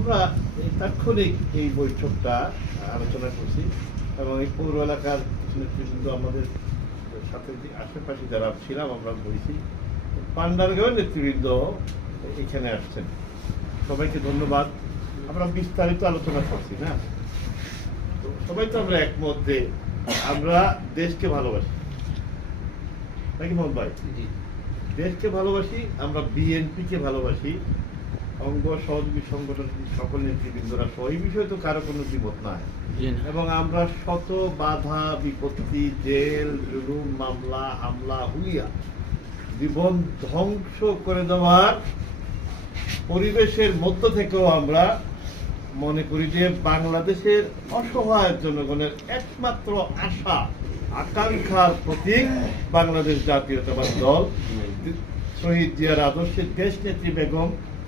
আমরা তাৎক্ষণিক এই বৈঠকটা আলোচনা করছি এবং এই পৌর এলাকার কিছু নেতৃবৃন্দ আমাদের সাথে আশেপাশে যারা ছিলাম আমরা বলছি পান্ডারগাঁওয়ের নেতৃবৃন্দ এখানে আসছেন। সবাইকে ধন্যবাদ। আমরা বিস্তারিত আলোচনা করছি না, তো সবাই তো আমরা একমত যে আমরা দেশকে ভালোবাসি, নাকি মোহন ভাই? দেশকে ভালোবাসি, আমরা বিএনপিকে ভালোবাসি, অঙ্গ সহযোগী সংগঠন সকল নেতৃবৃন্দরা সহ এই বিষয়ে তো কারো কোনো দ্বিমত নাই। এবং আমরা শত বাধা বিপত্তি, জেল জুলুম, মামলা হামলা, হুলিয়া, জীবন ধ্বংস করে দেওয়ার পরিবেশের মধ্য থেকেও আমরা মনে করি যে বাংলাদেশের অসহায় জনগণের একমাত্র আশা আকাঙ্ক্ষার প্রতীক বাংলাদেশ জাতীয়তাবাদী দল, শহীদ জিয়ার আদর্শের দেশ নেত্রী বেগম